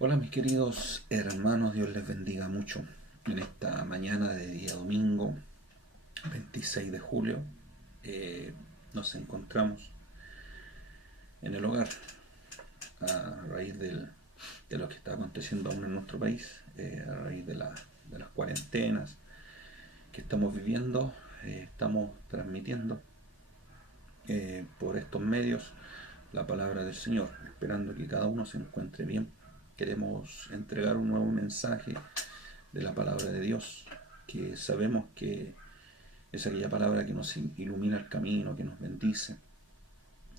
Hola mis queridos hermanos, Dios les bendiga mucho. En esta mañana de día domingo, 26 de julio, eh, nos encontramos en el hogar a raíz de lo que está aconteciendo aún en nuestro país, a raíz de las cuarentenas que estamos viviendo. Estamos transmitiendo por estos medios la palabra del Señor, esperando que cada uno se encuentre bien. Queremos entregar un nuevo mensaje de la palabra de Dios, que sabemos que es aquella palabra que nos ilumina el camino, que nos bendice,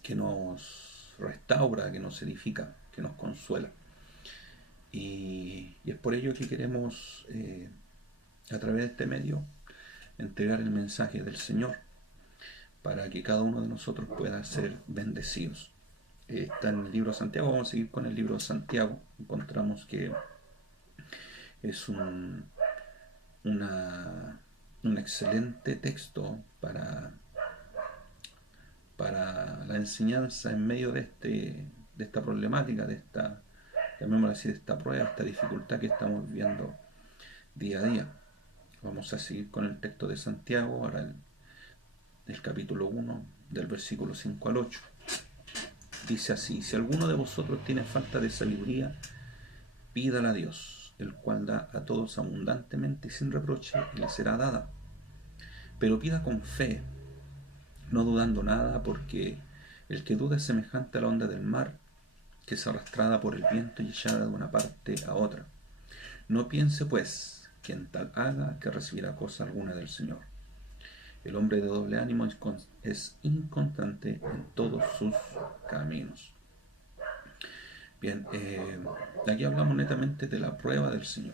que nos restaura, que nos edifica, que nos consuela. Y es por ello que queremos, a través de este medio, entregar el mensaje del Señor para que cada uno de nosotros pueda ser bendecidos. Está en el libro de Santiago, vamos a seguir con el libro de Santiago. Encontramos que es una, un excelente texto para la enseñanza en medio de esta problemática, llamémoslo así, de esta prueba, esta dificultad que estamos viviendo día a día. Vamos a seguir con el texto de Santiago, ahora el capítulo 1, del versículo 5 al 8. Dice así: si alguno de vosotros tiene falta de sabiduría, pídala a Dios, el cual da a todos abundantemente y sin reproche, y le será dada. Pero pida con fe, no dudando nada, porque el que duda es semejante a la onda del mar, que es arrastrada por el viento y echada de una parte a otra. No piense, pues, quien tal haga, que recibirá cosa alguna del Señor. El hombre de doble ánimo es inconstante en todos sus caminos. Bien, aquí hablamos netamente de la prueba del Señor.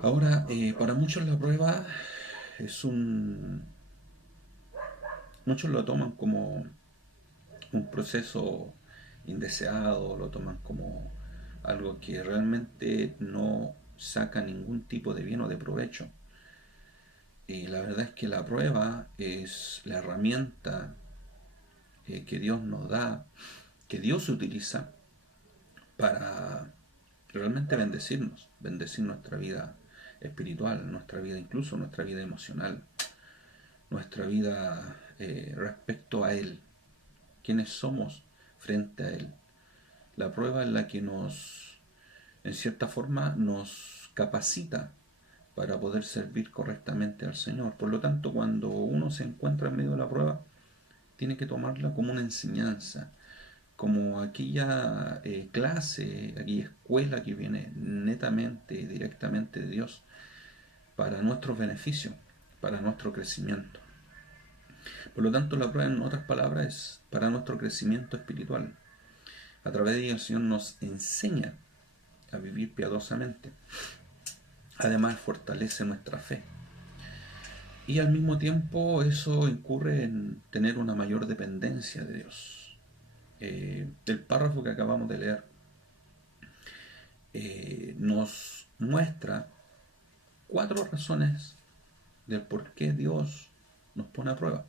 Ahora, para muchos la prueba es un... Muchos lo toman como un proceso indeseado, lo toman como algo que realmente no saca ningún tipo de bien o de provecho. Y la verdad es que la prueba es la herramienta que Dios nos da, que Dios utiliza para realmente bendecirnos, bendecir nuestra vida espiritual, nuestra vida, incluso nuestra vida emocional, nuestra vida respecto a Él, quiénes somos frente a Él. La prueba es la que en cierta forma, nos capacita para poder servir correctamente al Señor. Por lo tanto, cuando uno se encuentra en medio de la prueba, tiene que tomarla como una enseñanza, como aquella clase, aquella escuela que viene netamente, directamente de Dios, para nuestro beneficio, para nuestro crecimiento. Por lo tanto, la prueba, en otras palabras, es para nuestro crecimiento espiritual. A través de ella el Señor nos enseña a vivir piadosamente. Además, fortalece nuestra fe. Y al mismo tiempo eso incurre en tener una mayor dependencia de Dios. El párrafo que acabamos de leer nos muestra cuatro razones del por qué Dios nos pone a prueba.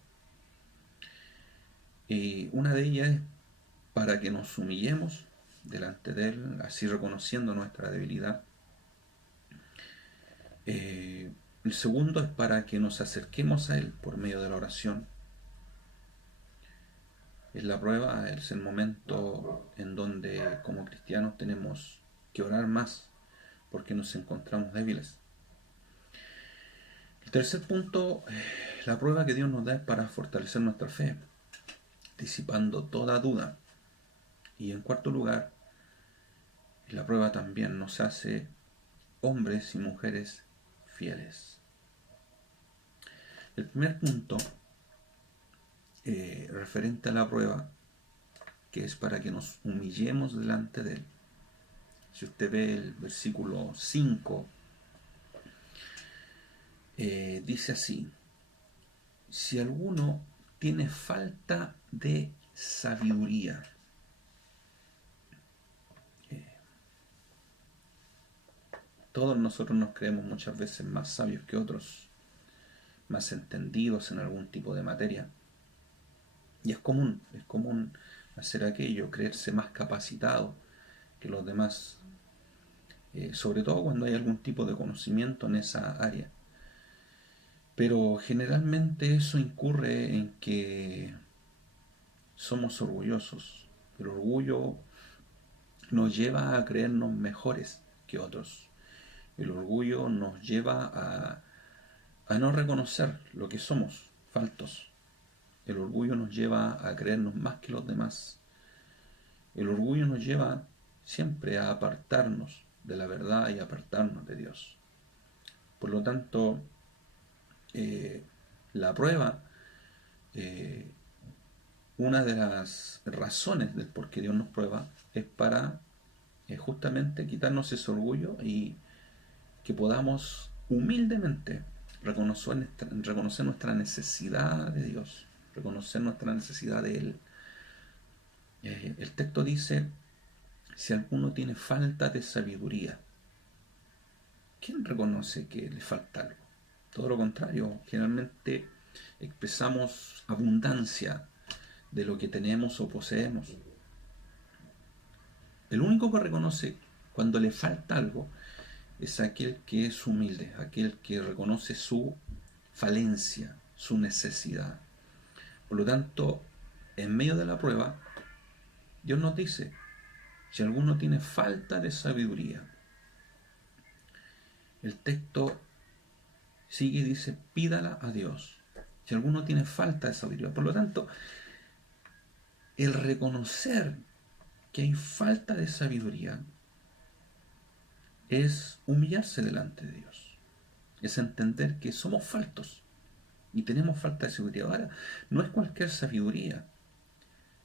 Una de ellas es para que nos humillemos delante de Él, así reconociendo nuestra debilidad. El segundo es para que nos acerquemos a Él por medio de la oración. Es la prueba, es el momento en donde como cristianos tenemos que orar más porque nos encontramos débiles. El tercer punto, la prueba que Dios nos da es para fortalecer nuestra fe, disipando toda duda. Y en cuarto lugar, la prueba también nos hace hombres y mujeres fieles. El primer punto, referente a la prueba, que es para que nos humillemos delante de Él. Si usted ve el versículo 5, dice así: si alguno tiene falta de sabiduría. Todos nosotros nos creemos muchas veces más sabios que otros, más entendidos en algún tipo de materia. Y es común hacer aquello, creerse más capacitado que los demás, sobre todo cuando hay algún tipo de conocimiento en esa área. Pero generalmente eso incurre en que somos orgullosos. El orgullo nos lleva a creernos mejores que otros. El orgullo nos lleva a no reconocer lo que somos, faltos. El orgullo nos lleva a creernos más que los demás. El orgullo nos lleva siempre a apartarnos de la verdad y a apartarnos de Dios. Por lo tanto, la prueba, eh, una de las razones del por qué Dios nos prueba es para justamente quitarnos ese orgullo y que podamos humildemente reconocer nuestra necesidad de Dios, reconocer nuestra necesidad de Él. El texto dice, si alguno tiene falta de sabiduría, ¿quién reconoce que le falta algo? Todo lo contrario, generalmente expresamos abundancia de lo que tenemos o poseemos. El único que reconoce cuando le falta algo es aquel que es humilde, aquel que reconoce su falencia, su necesidad. Por lo tanto, en medio de la prueba, Dios nos dice, si alguno tiene falta de sabiduría, el texto sigue y dice, pídala a Dios. Si alguno tiene falta de sabiduría. Por lo tanto, el reconocer que hay falta de sabiduría es humillarse delante de Dios. Es entender que somos faltos y tenemos falta de sabiduría. Ahora, no es cualquier sabiduría.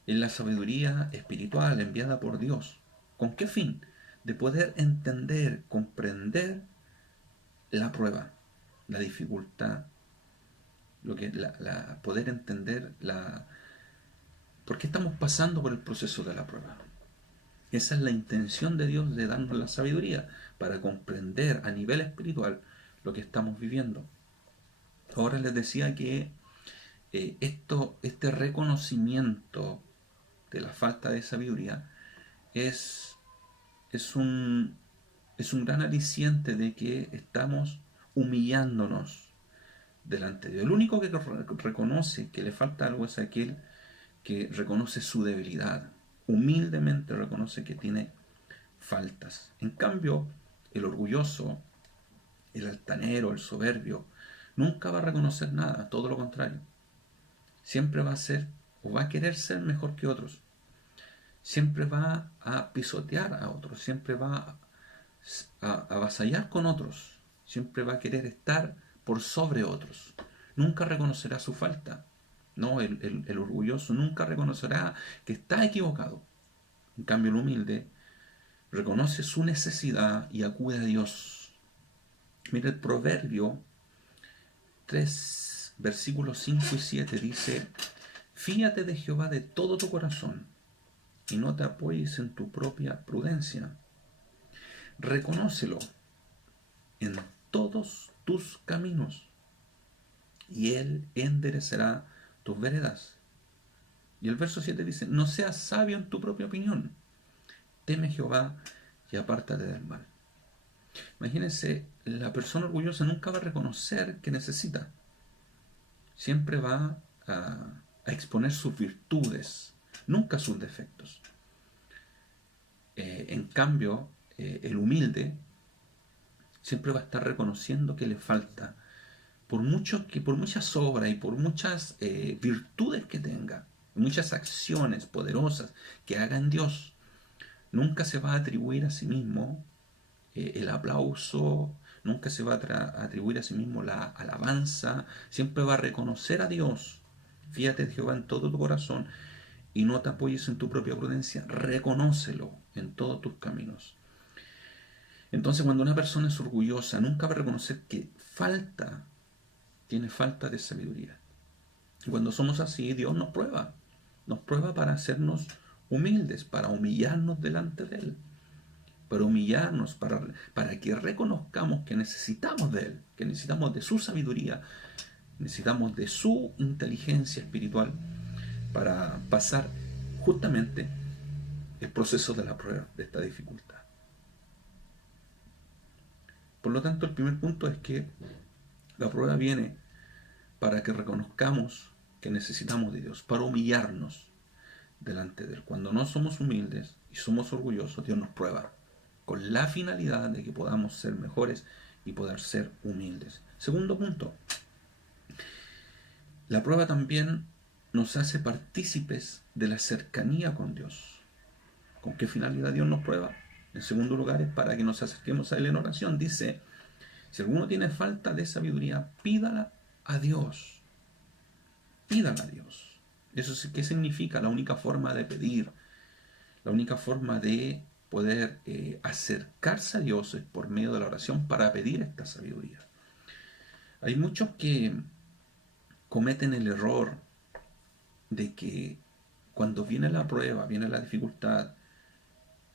Es la sabiduría espiritual enviada por Dios. ¿Con qué fin? De poder entender, comprender la prueba, la dificultad, poder entender por qué estamos pasando por el proceso de la prueba. Esa es la intención de Dios de darnos la sabiduría para comprender a nivel espiritual lo que estamos viviendo. Ahora les decía que este reconocimiento de la falta de sabiduría es un gran aliciente de que estamos humillándonos delante de Dios. El único que reconoce que le falta algo es aquel que reconoce su debilidad, humildemente reconoce que tiene faltas. En cambio, el orgulloso, el altanero, el soberbio, nunca va a reconocer nada, todo lo contrario. Siempre va a ser o va a querer ser mejor que otros. Siempre va a pisotear a otros, siempre va a avasallar con otros, siempre va a querer estar por sobre otros. Nunca reconocerá su falta. No, el orgulloso nunca reconocerá que está equivocado. En cambio, el humilde reconoce su necesidad y acude a Dios. Mira, el Proverbio 3, versículos 5 y 7 dice, fíate de Jehová de todo tu corazón y no te apoyes en tu propia prudencia. Reconócelo en todos tus caminos y Él enderecerá tus veredas. Y el verso 7 dice, no seas sabio en tu propia opinión, teme Jehová y apártate del mal. Imagínense, la persona orgullosa nunca va a reconocer que necesita. Siempre va a exponer sus virtudes, nunca sus defectos. En cambio, el humilde siempre va a estar reconociendo que le falta, por muchas obras y por muchas virtudes que tenga, muchas acciones poderosas que haga en Dios, nunca se va a atribuir a sí mismo el aplauso, nunca se va a atribuir a sí mismo la alabanza, siempre va a reconocer a Dios. Fíjate de Jehová en todo tu corazón y no te apoyes en tu propia prudencia, reconócelo en todos tus caminos. Entonces, cuando una persona es orgullosa, nunca va a reconocer que tiene falta de sabiduría. Y cuando somos así, Dios nos prueba para hacernos humildes, para humillarnos delante de Él, para humillarnos, para que reconozcamos que necesitamos de Él, que necesitamos de su sabiduría, necesitamos de su inteligencia espiritual para pasar justamente el proceso de la prueba, de esta dificultad. Por lo tanto, el primer punto es que la prueba viene para que reconozcamos que necesitamos de Dios, para humillarnos delante de Él. Cuando no somos humildes y somos orgullosos, Dios nos prueba con la finalidad de que podamos ser mejores y poder ser humildes. Segundo punto, la prueba también nos hace partícipes de la cercanía con Dios. ¿Con qué finalidad Dios nos prueba? En segundo lugar, es para que nos acerquemos a Él en oración. Dice, si alguno tiene falta de sabiduría, pídala a Dios. Pídala a Dios. ¿Eso qué significa? La única forma de pedir, la única forma de poder acercarse a Dios es por medio de la oración para pedir esta sabiduría. Hay muchos que cometen el error de que cuando viene la prueba, viene la dificultad,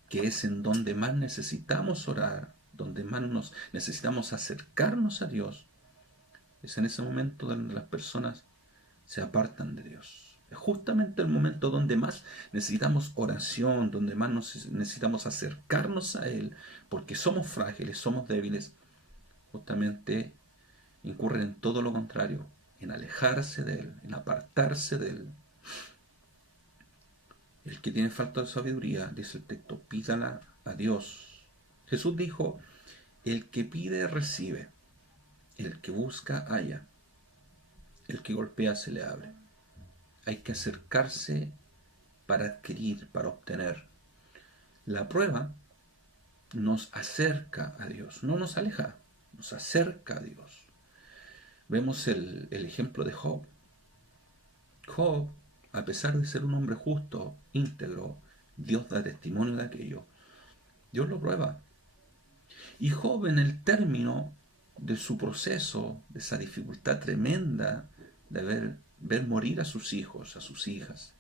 que es en donde más necesitamos orar, donde más nos necesitamos acercarnos a Dios, es en ese momento donde las personas se apartan de Dios. Es justamente el momento donde más necesitamos oración, donde más necesitamos acercarnos a Él, porque somos frágiles, somos débiles. Justamente incurren en todo lo contrario, en alejarse de Él, en apartarse de Él. El que tiene falta de sabiduría, dice el texto, pídala a Dios. Jesús dijo, el que pide recibe, el que busca halla, el que golpea se le abre. Hay que acercarse para adquirir, para obtener. La prueba nos acerca a Dios, no nos aleja, nos acerca a Dios. Vemos el ejemplo de Job. Job, a pesar de ser un hombre justo, íntegro, Dios da testimonio de aquello. Dios lo prueba. Y Job, en el término de su proceso, de esa dificultad tremenda de ver morir a sus hijos, a sus hijas,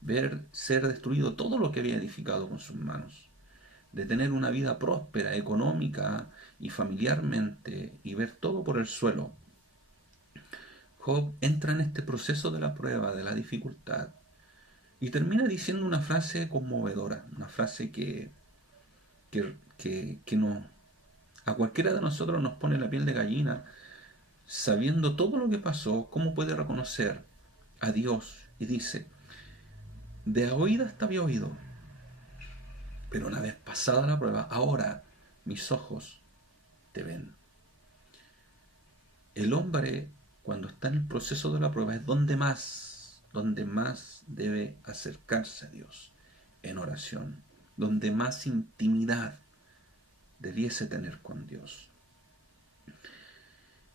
ver ser destruido todo lo que había edificado con sus manos, de tener una vida próspera, económica y familiarmente, y ver todo por el suelo, Job entra en este proceso de la prueba, de la dificultad, y termina diciendo una frase conmovedora, una frase que no, a cualquiera de nosotros nos pone la piel de gallina, sabiendo todo lo que pasó, cómo puede reconocer a Dios. Y dice, de oídas te había oído, pero una vez pasada la prueba, ahora mis ojos te ven. El hombre, cuando está en el proceso de la prueba, es donde más debe acercarse a Dios, en oración, donde más intimidad debiese tener con Dios.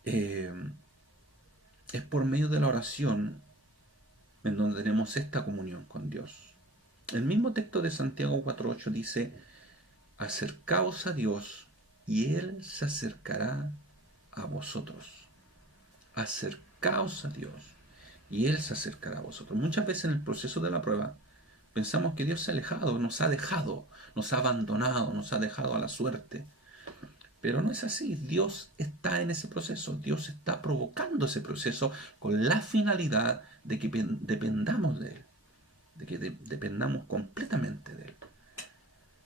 Es por medio de la oración en donde tenemos esta comunión con Dios. El mismo texto de Santiago 4:8 dice, acercaos a Dios y Él se acercará a vosotros. Acercaos a Dios y Él se acercará a vosotros. Muchas veces en el proceso de la prueba pensamos que Dios se ha alejado, nos ha dejado, nos ha abandonado, nos ha dejado a la suerte. Pero no es así, Dios está en ese proceso, Dios está provocando ese proceso con la finalidad de que dependamos de Él, de que dependamos completamente de Él.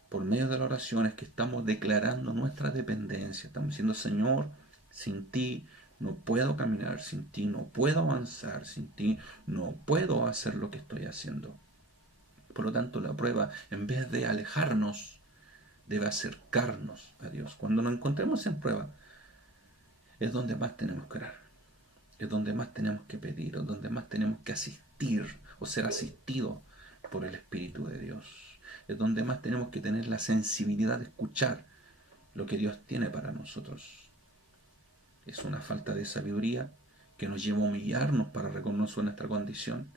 Por medio de la oración es que estamos declarando nuestra dependencia, estamos diciendo, Señor, sin ti no puedo caminar, sin ti no puedo avanzar, sin ti no puedo hacer lo que estoy haciendo. Por lo tanto, la prueba, en vez de alejarnos, debe acercarnos a Dios. Cuando nos encontremos en prueba, es donde más tenemos que orar, es donde más tenemos que pedir, es donde más tenemos que asistir o ser asistidos por el Espíritu de Dios. Es donde más tenemos que tener la sensibilidad de escuchar lo que Dios tiene para nosotros. Es una falta de sabiduría que nos lleva a humillarnos para reconocer nuestra condición.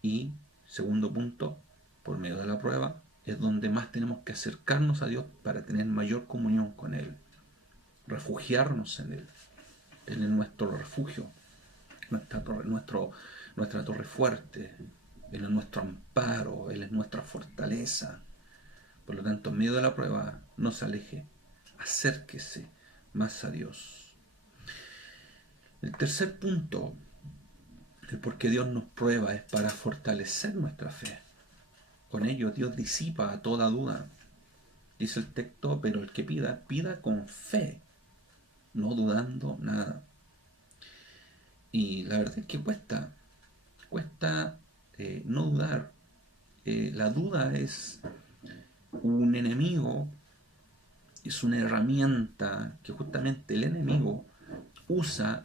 Y, segundo punto, por medio de la prueba, es donde más tenemos que acercarnos a Dios para tener mayor comunión con Él, refugiarnos en Él. Él es nuestro refugio, nuestra torre fuerte, Él es nuestro amparo, Él es nuestra fortaleza. Por lo tanto, en medio de la prueba, no se aleje, acérquese más a Dios. El tercer punto, el por qué Dios nos prueba, es para fortalecer nuestra fe. Con ello Dios disipa toda duda. Dice el texto, pero el que pida, pida con fe, no dudando nada. Y la verdad es que cuesta no dudar. La duda es un enemigo, es una herramienta que justamente el enemigo usa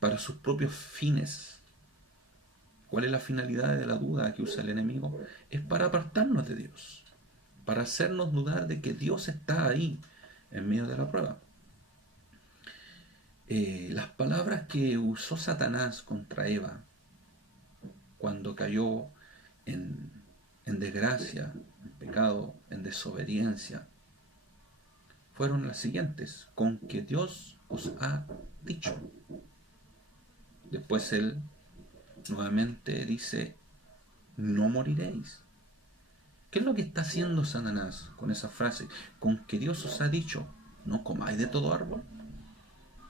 para sus propios fines. ¿Cuál es la finalidad de la duda que usa el enemigo? Es para apartarnos de Dios, para hacernos dudar de que Dios está ahí en medio de la prueba. Las palabras que usó Satanás contra Eva cuando cayó en desgracia, en pecado, en desobediencia, fueron las siguientes: con que Dios os ha dicho. Después él nuevamente dice, no moriréis. ¿Qué es lo que está haciendo Satanás con esa frase? Con que Dios os ha dicho, no comáis de todo árbol.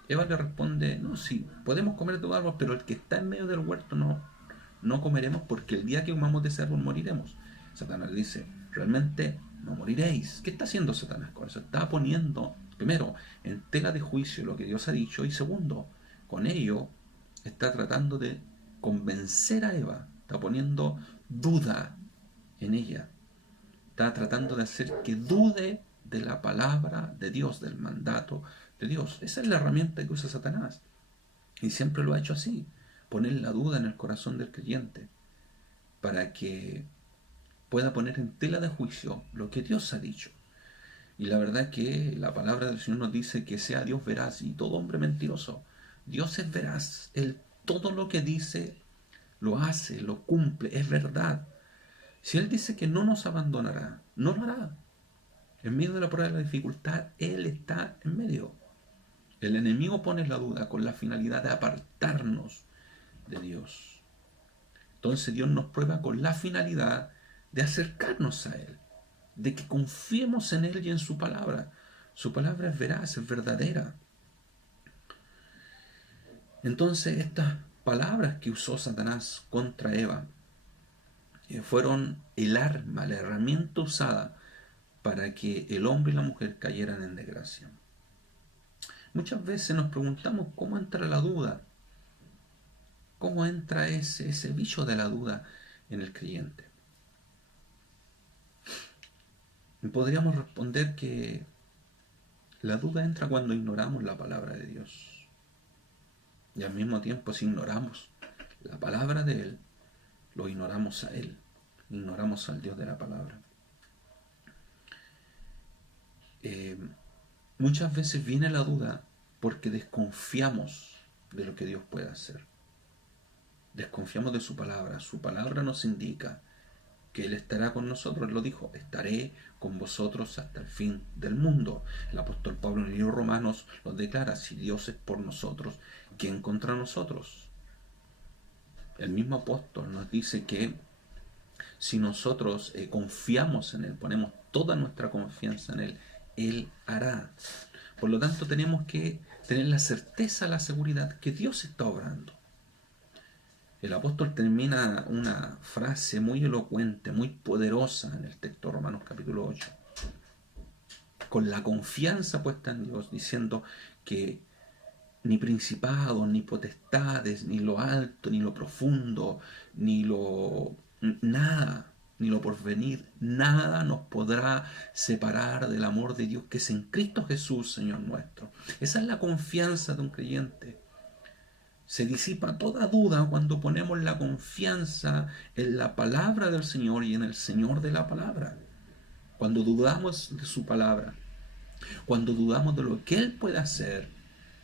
Eva le responde, no, sí, podemos comer de todo árbol, pero el que está en medio del huerto no comeremos, porque el día que comamos de ese árbol moriremos. Satanás le dice, realmente no moriréis. ¿Qué está haciendo Satanás con eso? Está poniendo, primero, en tela de juicio lo que Dios ha dicho, y segundo, con ello está tratando de convencer a Eva, está poniendo duda en ella, está tratando de hacer que dude de la palabra de Dios, del mandato de Dios. Esa es la herramienta que usa Satanás, y siempre lo ha hecho así, poner la duda en el corazón del creyente para que pueda poner en tela de juicio lo que Dios ha dicho. Y la verdad es que la palabra del Señor nos dice que sea Dios veraz y todo hombre mentiroso. Dios es veraz, Él todo lo que dice lo hace, lo cumple, es verdad. Si Él dice que no nos abandonará, no lo hará. En medio de la prueba de la dificultad, Él está en medio. El enemigo pone la duda con la finalidad de apartarnos de Dios. Entonces Dios nos prueba con la finalidad de acercarnos a Él, de que confiemos en Él y en su palabra. Su palabra es veraz, es verdadera. Entonces estas palabras que usó Satanás contra Eva fueron el arma, la herramienta usada para que el hombre y la mujer cayeran en desgracia. Muchas veces nos preguntamos cómo entra la duda, cómo entra ese bicho de la duda en el creyente. Y podríamos responder que la duda entra cuando ignoramos la palabra de Dios. Y al mismo tiempo, si ignoramos la palabra de Él, lo ignoramos a Él, ignoramos al Dios de la palabra. Muchas veces viene la duda porque desconfiamos de lo que Dios puede hacer. Desconfiamos de su palabra. Su palabra nos indica que Él estará con nosotros. Él lo dijo, estaré con vosotros hasta el fin del mundo. El apóstol Pablo en el libro Romanos lo declara, si Dios es por nosotros, ¿quién contra nosotros? El mismo apóstol nos dice que si nosotros confiamos en Él, ponemos toda nuestra confianza en Él, Él hará. Por lo tanto, tenemos que tener la certeza, la seguridad que Dios está obrando. El apóstol termina una frase muy elocuente, muy poderosa en el texto de Romanos capítulo 8, con la confianza puesta en Dios, diciendo que ni principados, ni potestades, ni lo alto, ni lo profundo, ni lo porvenir, nada nos podrá separar del amor de Dios que es en Cristo Jesús, Señor nuestro. Esa es la confianza de un creyente. Se disipa toda duda cuando ponemos la confianza en la palabra del Señor y en el Señor de la palabra. Cuando dudamos de su palabra, cuando dudamos de lo que Él puede hacer,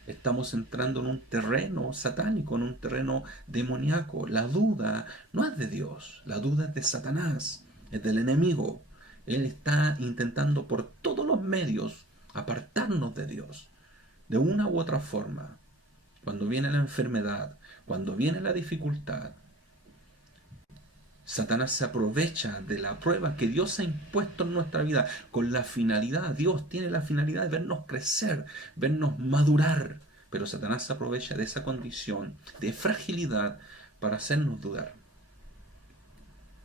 estamos entrando en un terreno satánico, en un terreno demoníaco. La duda no es de Dios, la duda es de Satanás, es del enemigo. Él está intentando por todos los medios apartarnos de Dios, de una u otra forma. Cuando viene la enfermedad, cuando viene la dificultad, Satanás se aprovecha de la prueba que Dios ha impuesto en nuestra vida con la finalidad, Dios tiene la finalidad de vernos crecer, vernos madurar, pero Satanás se aprovecha de esa condición de fragilidad para hacernos dudar.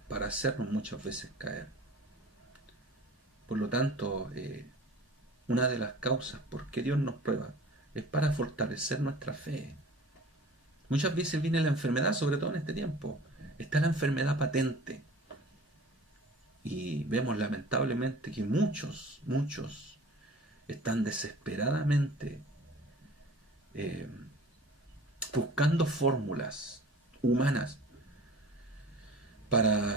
para hacernos muchas veces caer. Por lo tanto, una de las causas por qué Dios nos prueba es para fortalecer nuestra fe. Muchas veces viene la enfermedad, sobre todo en este tiempo. Está la enfermedad patente. Y vemos lamentablemente que muchos están desesperadamente eh, buscando fórmulas humanas para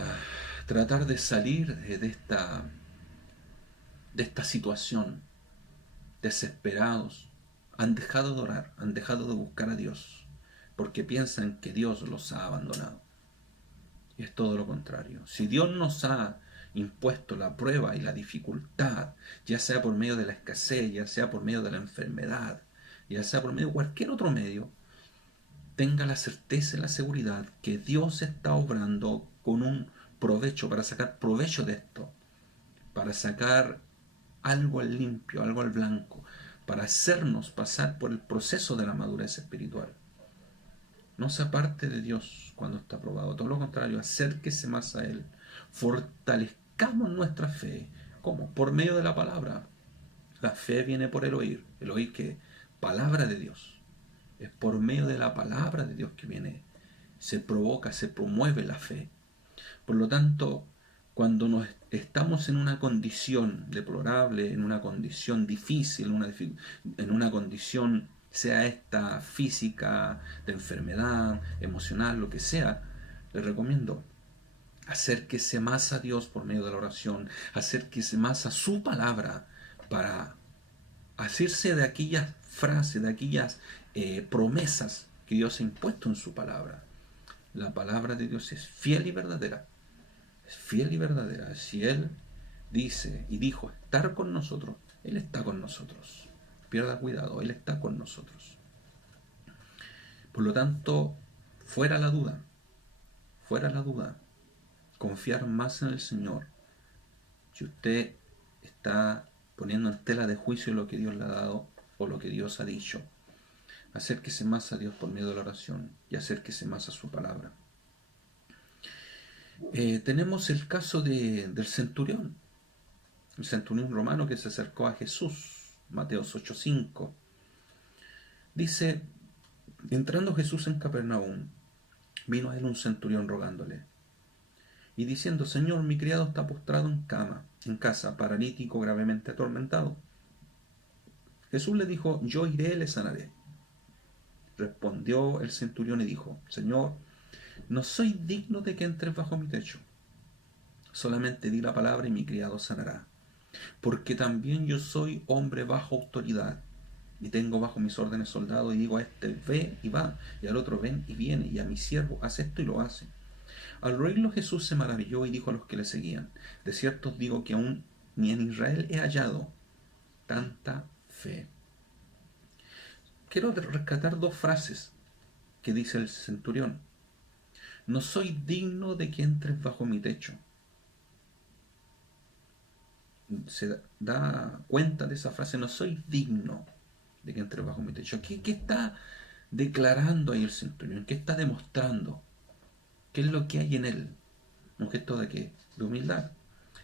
tratar de salir de esta situación. Desesperados, han dejado de orar, han dejado de buscar a Dios, porque piensan que Dios los ha abandonado. Y es todo lo contrario. Si Dios nos ha impuesto la prueba y la dificultad, ya sea por medio de la escasez, ya sea por medio de la enfermedad, ya sea por medio de cualquier otro medio, tenga la certeza y la seguridad que Dios está obrando con un provecho, para sacar provecho de esto, para sacar algo al limpio, algo al blanco, para hacernos pasar por el proceso de la madurez espiritual. No se aparte de Dios cuando está probado, todo lo contrario, acérquese más a Él, fortalezcamos nuestra fe. ¿Cómo? Por medio de la palabra. La fe viene por el oír que palabra de Dios. Es por medio de la palabra de Dios que viene, se provoca, se promueve la fe. Por lo tanto, cuando nos estamos en una condición deplorable, en una condición difícil, en una condición, sea esta física, de enfermedad, emocional, lo que sea, les recomiendo, acérquese más a Dios por medio de la oración, acérquese más a su palabra para hacerse de aquellas frases, de aquellas promesas que Dios ha impuesto en su palabra. La palabra de Dios es fiel y verdadera. Es fiel y verdadera. Si Él dice y dijo estar con nosotros, Él está con nosotros. Pierda cuidado, Él está con nosotros. Por lo tanto, fuera la duda, confiar más en el Señor. Si usted está poniendo en tela de juicio lo que Dios le ha dado o lo que Dios ha dicho, acérquese más a Dios por medio de la oración y acérquese más a su palabra. Tenemos el caso del centurión, el centurión romano que se acercó a Jesús, Mateos 8:5. Dice, entrando Jesús en Capernaum, vino a él un centurión rogándole y diciendo, Señor, mi criado está postrado en casa, paralítico, gravemente atormentado. Jesús le dijo, yo iré y le sanaré. Respondió el centurión y dijo, Señor, no soy digno de que entres bajo mi techo. Solamente di la palabra y mi criado sanará. Porque también yo soy hombre bajo autoridad, y tengo bajo mis órdenes soldados, y digo a este, ve y va, y al otro, ven y viene, y a mi siervo, haz esto y lo hace. Al oírlo Jesús se maravilló y dijo a los que le seguían, de cierto os digo que aún ni en Israel he hallado tanta fe. Quiero rescatar dos frases que dice el centurión. No soy digno de que entres bajo mi techo. Se da cuenta de esa frase, no soy digno de que entres bajo mi techo. ¿Qué está declarando ahí el centurión? ¿Qué está demostrando? ¿Qué es lo que hay en él? ¿Un gesto de qué? De humildad,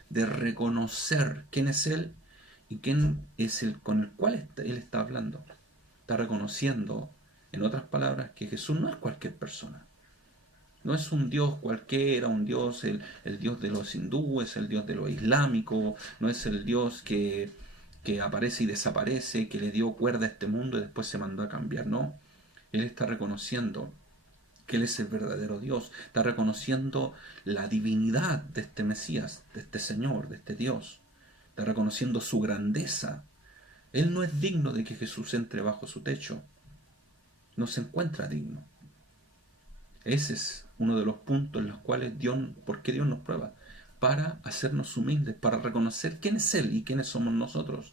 de reconocer quién es él y quién es el con el cual él está hablando. Está reconociendo, en otras palabras, que Jesús no es cualquier persona. No es un Dios cualquiera, un Dios, el Dios de los hindúes, el Dios de lo islámico, no es el Dios que aparece y desaparece, que le dio cuerda a este mundo y después se mandó a cambiar, no. Él está reconociendo que Él es el verdadero Dios, está reconociendo la divinidad de este Mesías, de este Señor, de este Dios, está reconociendo su grandeza. Él no es digno de que Jesús entre bajo su techo, no se encuentra digno. Ese es uno de los puntos en los cuales ¿por qué Dios nos prueba? Para hacernos humildes, para reconocer quién es Él y quiénes somos nosotros.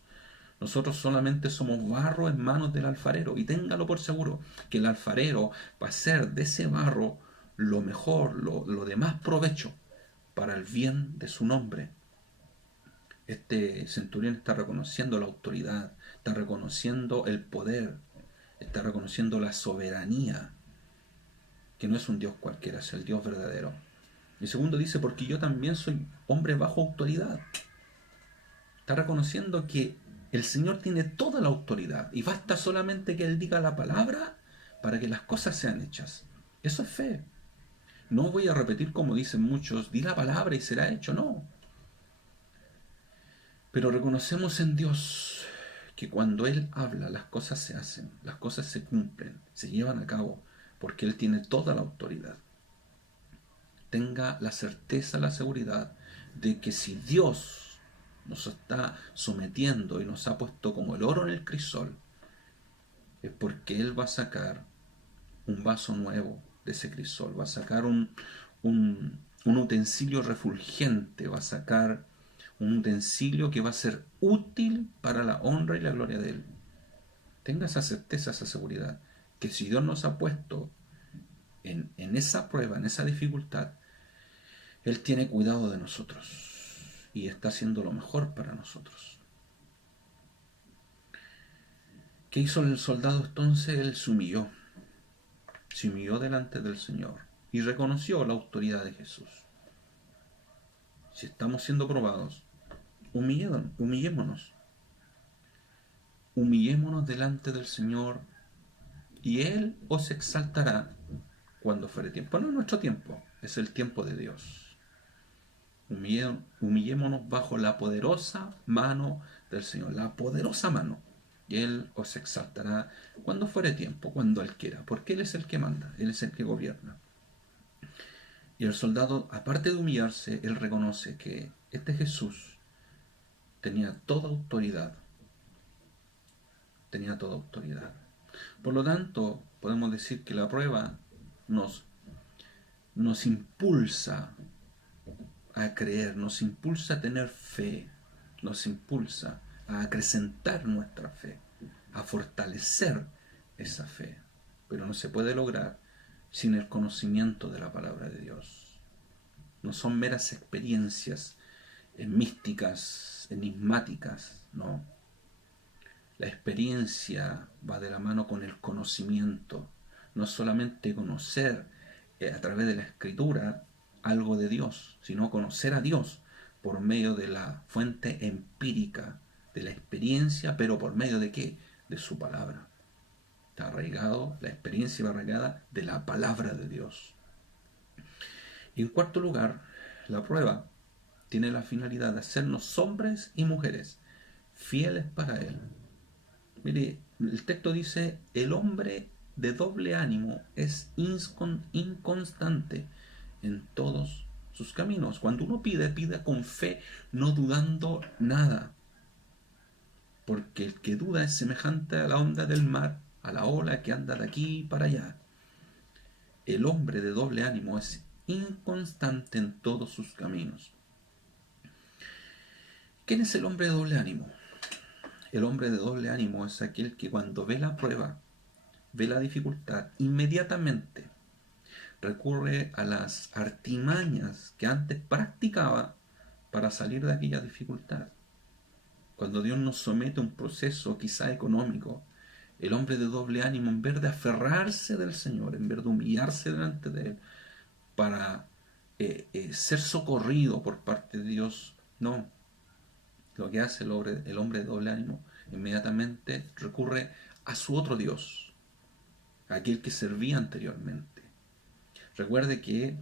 Nosotros solamente somos barro en manos del alfarero, y téngalo por seguro que el alfarero va a hacer de ese barro lo mejor, lo de más provecho para el bien de su nombre. Este centurión está reconociendo la autoridad, está reconociendo el poder, está reconociendo la soberanía, que no es un Dios cualquiera, es el Dios verdadero. Y segundo dice, porque yo también soy hombre bajo autoridad. Está reconociendo que el Señor tiene toda la autoridad y basta solamente que Él diga la palabra para que las cosas sean hechas. Eso es fe. No voy a repetir como dicen muchos, di la palabra y será hecho, no. Pero reconocemos en Dios que cuando Él habla, las cosas se hacen, las cosas se cumplen, se llevan a cabo, porque Él tiene toda la autoridad. Tenga la certeza, la seguridad de que si Dios nos está sometiendo y nos ha puesto como el oro en el crisol, es porque Él va a sacar un vaso nuevo de ese crisol, va a sacar un utensilio refulgente, va a sacar un utensilio que va a ser útil para la honra y la gloria de Él. Tenga esa certeza, esa seguridad, que si Dios nos ha puesto en esa prueba, en esa dificultad, Él tiene cuidado de nosotros y está haciendo lo mejor para nosotros. ¿Qué hizo el soldado entonces? Él se humilló delante del Señor y reconoció la autoridad de Jesús. Si estamos siendo probados, humillémonos delante del Señor y Él os exaltará cuando fuere tiempo. No es nuestro tiempo, es el tiempo de Dios. Humillémonos bajo la poderosa mano del Señor, la poderosa mano. Y Él os exaltará cuando fuere tiempo, cuando Él quiera, porque Él es el que manda, Él es el que gobierna. Y el soldado, aparte de humillarse, él reconoce que este Jesús tenía toda autoridad. Tenía toda autoridad. Por lo tanto, podemos decir que la prueba nos impulsa a creer, nos impulsa a tener fe, nos impulsa a acrecentar nuestra fe, a fortalecer esa fe. Pero no se puede lograr sin el conocimiento de la palabra de Dios. No son meras experiencias místicas, enigmáticas, no. La experiencia va de la mano con el conocimiento. No solamente conocer a través de la escritura algo de Dios, sino conocer a Dios por medio de la fuente empírica, de la experiencia, pero por medio de ¿qué? De su palabra. Está arraigado, la experiencia va arraigada de la palabra de Dios. Y en cuarto lugar, la prueba tiene la finalidad de hacernos hombres y mujeres fieles para Él. Mire, el texto dice, el hombre de doble ánimo es inconstante en todos sus caminos. Cuando uno pide, pida con fe, no dudando nada. Porque el que duda es semejante a la onda del mar, a la ola que anda de aquí para allá. El hombre de doble ánimo es inconstante en todos sus caminos. ¿Quién es el hombre de doble ánimo? El hombre de doble ánimo es aquel que cuando ve la prueba, ve la dificultad, inmediatamente recurre a las artimañas que antes practicaba para salir de aquella dificultad. Cuando Dios nos somete a un proceso quizá económico, el hombre de doble ánimo, en vez de aferrarse del Señor, en vez de humillarse delante de Él para ser socorrido por parte de Dios, no. Lo que hace el hombre de doble ánimo, inmediatamente recurre a su otro Dios, aquel que servía anteriormente. Recuerde que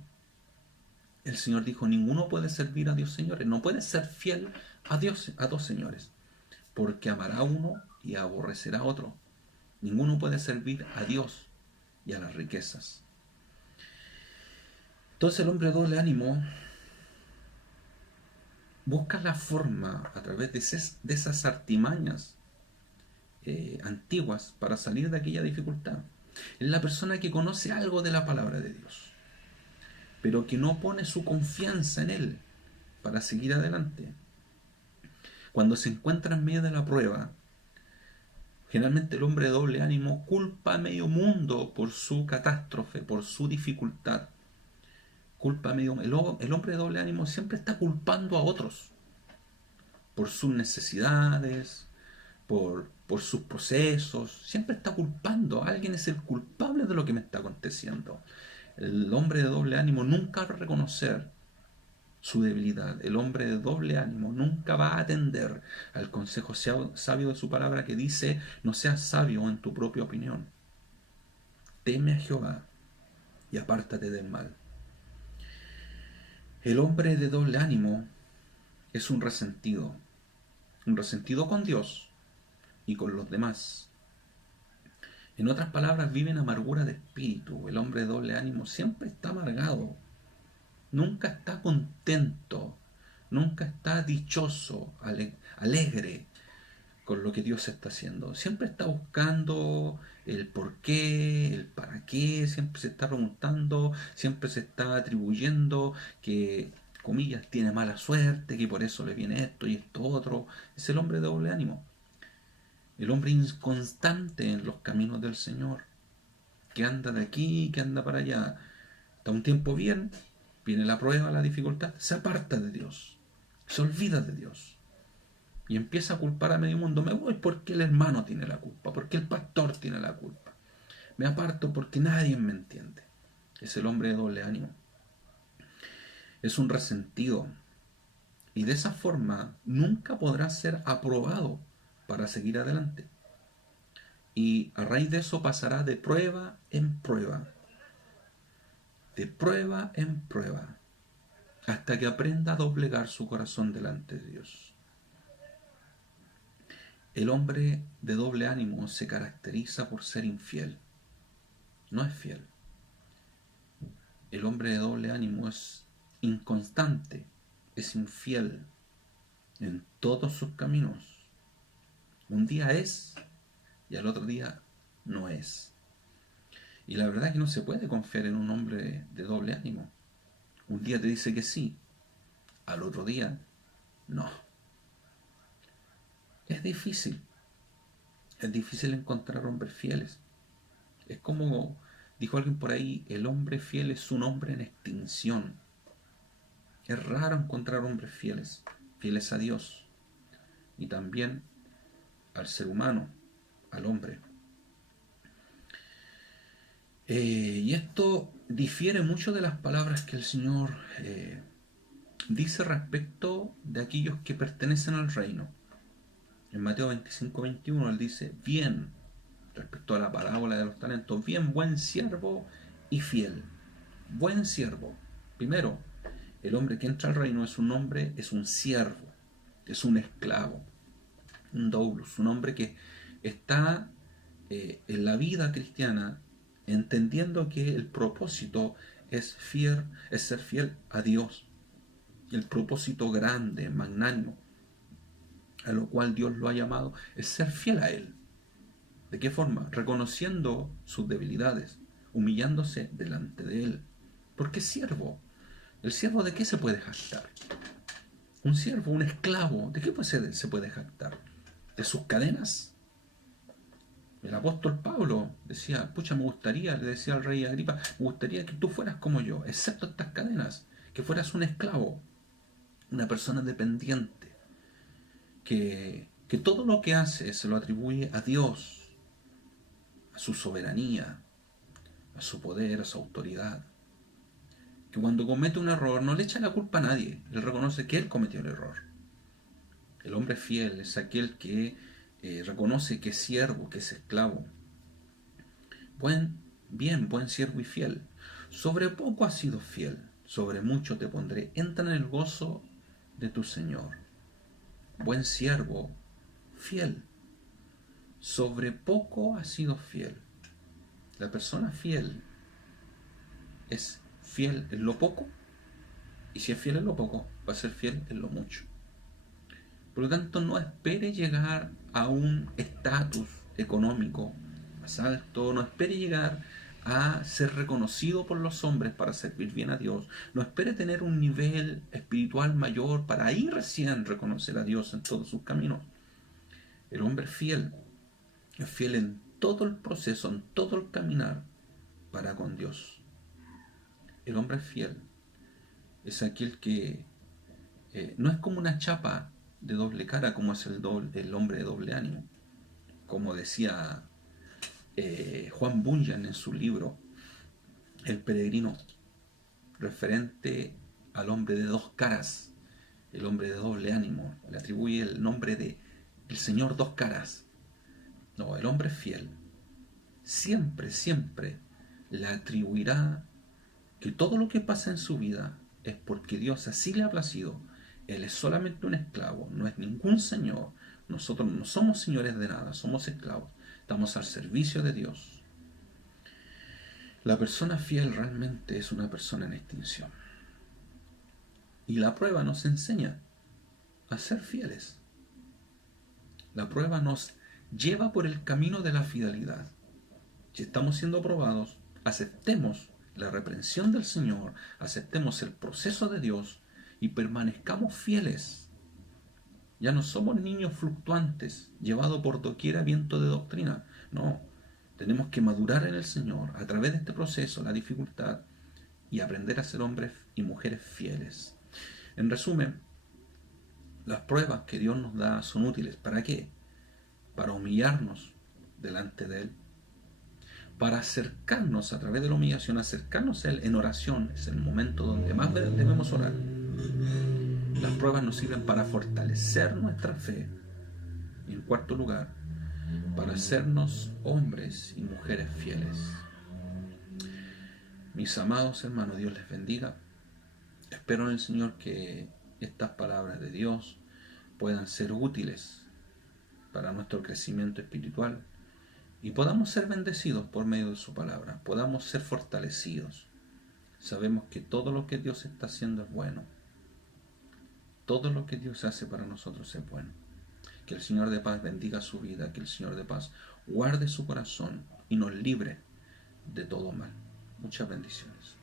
el Señor dijo, ninguno puede servir a Dios señores, no puede ser fiel a Dios, a dos señores, porque amará a uno y aborrecerá a otro. Ninguno puede servir a Dios y a las riquezas. Entonces el hombre de doble ánimo busca la forma a través de esas artimañas antiguas para salir de aquella dificultad. Es la persona que conoce algo de la palabra de Dios, pero que no pone su confianza en Él para seguir adelante. Cuando se encuentra en medio de la prueba, generalmente el hombre de doble ánimo culpa a medio mundo por su catástrofe, por su dificultad. El hombre de doble ánimo siempre está culpando a otros por sus necesidades, por sus procesos. Siempre está culpando. Alguien es el culpable de lo que me está aconteciendo. El hombre de doble ánimo nunca va a reconocer su debilidad. El hombre de doble ánimo nunca va a atender al consejo sabio de su palabra que dice: no seas sabio en tu propia opinión. Teme a Jehová y apártate del mal. El hombre de doble ánimo es un resentido con Dios y con los demás. En otras palabras, vive en amargura de espíritu. El hombre de doble ánimo siempre está amargado, nunca está contento, nunca está dichoso, alegre con lo que Dios está haciendo. Siempre está buscando el por qué, el para qué, siempre se está preguntando, siempre se está atribuyendo que, comillas, tiene mala suerte, que por eso le viene esto y esto otro. Es el hombre de doble ánimo. El hombre inconstante en los caminos del Señor, que anda de aquí, que anda para allá. Está un tiempo bien, viene la prueba, la dificultad, se aparta de Dios, se olvida de Dios y empieza a culpar a medio mundo. Me voy porque el hermano tiene la culpa, porque el pastor tiene la culpa. Me aparto porque nadie me entiende. Es el hombre de doble ánimo. Es un resentido y de esa forma nunca podrá ser aprobado para seguir adelante. Y a raíz de eso pasará de prueba en prueba, hasta que aprenda a doblegar su corazón delante de Dios. El hombre de doble ánimo se caracteriza por ser infiel, no es fiel. El hombre de doble ánimo es inconstante, es infiel en todos sus caminos. Un día es y al otro día no es. Y la verdad es que no se puede confiar en un hombre de doble ánimo. Un día te dice que sí, al otro día no. Es difícil encontrar hombres fieles. Es como dijo alguien por ahí: el hombre fiel es un hombre en extinción. Es raro encontrar hombres fieles a Dios y también al ser humano, al hombre. Y esto difiere mucho de las palabras que el Señor dice respecto de aquellos que pertenecen al reino. En Mateo 25-21 él dice: bien, respecto a la parábola de los talentos, bien, buen siervo y fiel. Buen siervo. Primero, el hombre que entra al reino es un siervo, es un esclavo, un doulos, un hombre que está en la vida cristiana entendiendo que el propósito es ser fiel a Dios. El propósito grande, magnánimo, a lo cual Dios lo ha llamado, es ser fiel a Él. ¿De qué forma? Reconociendo sus debilidades, humillándose delante de Él. Porque es siervo. ¿El siervo de qué se puede jactar? Un siervo, un esclavo, ¿de qué se puede jactar? ¿De sus cadenas? El apóstol Pablo decía: pucha, me gustaría, le decía al rey Agripa, me gustaría que tú fueras como yo, excepto estas cadenas, que fueras un esclavo, una persona dependiente, que todo lo que hace se lo atribuye a Dios, a su soberanía, a su poder, a su autoridad. Que cuando comete un error no le echa la culpa a nadie, él reconoce que él cometió el error. El hombre fiel es aquel que reconoce que es siervo, que es esclavo. Buen siervo y fiel. Sobre poco has sido fiel, sobre mucho te pondré. Entra en el gozo de tu Señor. Buen siervo, fiel. Sobre poco has sido fiel. La persona fiel es fiel en lo poco, y si es fiel en lo poco, va a ser fiel en lo mucho. Por lo tanto, no espere llegar a un estatus económico más alto, no espere llegar a ser reconocido por los hombres para servir bien a Dios, no espere tener un nivel espiritual mayor para ahí recién reconocer a Dios en todos sus caminos. El hombre fiel es fiel en todo el proceso, en todo el caminar para con Dios. El hombre fiel es aquel que no es como una chapa de doble cara, como es el hombre de doble ánimo. Como decía Juan Bunyan en su libro el peregrino, referente al hombre de dos caras, el hombre de doble ánimo. Le atribuye el nombre de el Señor dos caras. No, el hombre fiel siempre, siempre le atribuirá que todo lo que pasa en su vida es porque Dios así le ha placido. Él es solamente un esclavo, no es ningún señor. Nosotros no somos señores de nada, somos esclavos. Estamos al servicio de Dios. La persona fiel realmente es una persona en extinción. Y la prueba nos enseña a ser fieles. La prueba nos lleva por el camino de la fidelidad. Si estamos siendo probados, aceptemos la reprensión del Señor, aceptemos el proceso de Dios y permanezcamos fieles. Ya no somos niños fluctuantes, llevados por doquiera viento de doctrina. No, tenemos que madurar en el Señor a través de este proceso, la dificultad, y aprender a ser hombres y mujeres fieles. En resumen, las pruebas que Dios nos da son útiles. ¿Para qué? Para humillarnos delante de Él, para acercarnos a través de la humillación, acercarnos a Él en oración. Es el momento donde más debemos orar. Las pruebas nos sirven para fortalecer nuestra fe. Y en cuarto lugar, para hacernos hombres y mujeres fieles. Mis amados hermanos, Dios les bendiga. Espero en el Señor que estas palabras de Dios puedan ser útiles para nuestro crecimiento espiritual y podamos ser bendecidos por medio de su palabra, podamos ser fortalecidos. Sabemos que todo lo que Dios está haciendo es bueno. Todo lo que Dios hace para nosotros es bueno. Que el Señor de paz bendiga su vida, que el Señor de paz guarde su corazón y nos libre de todo mal. Muchas bendiciones.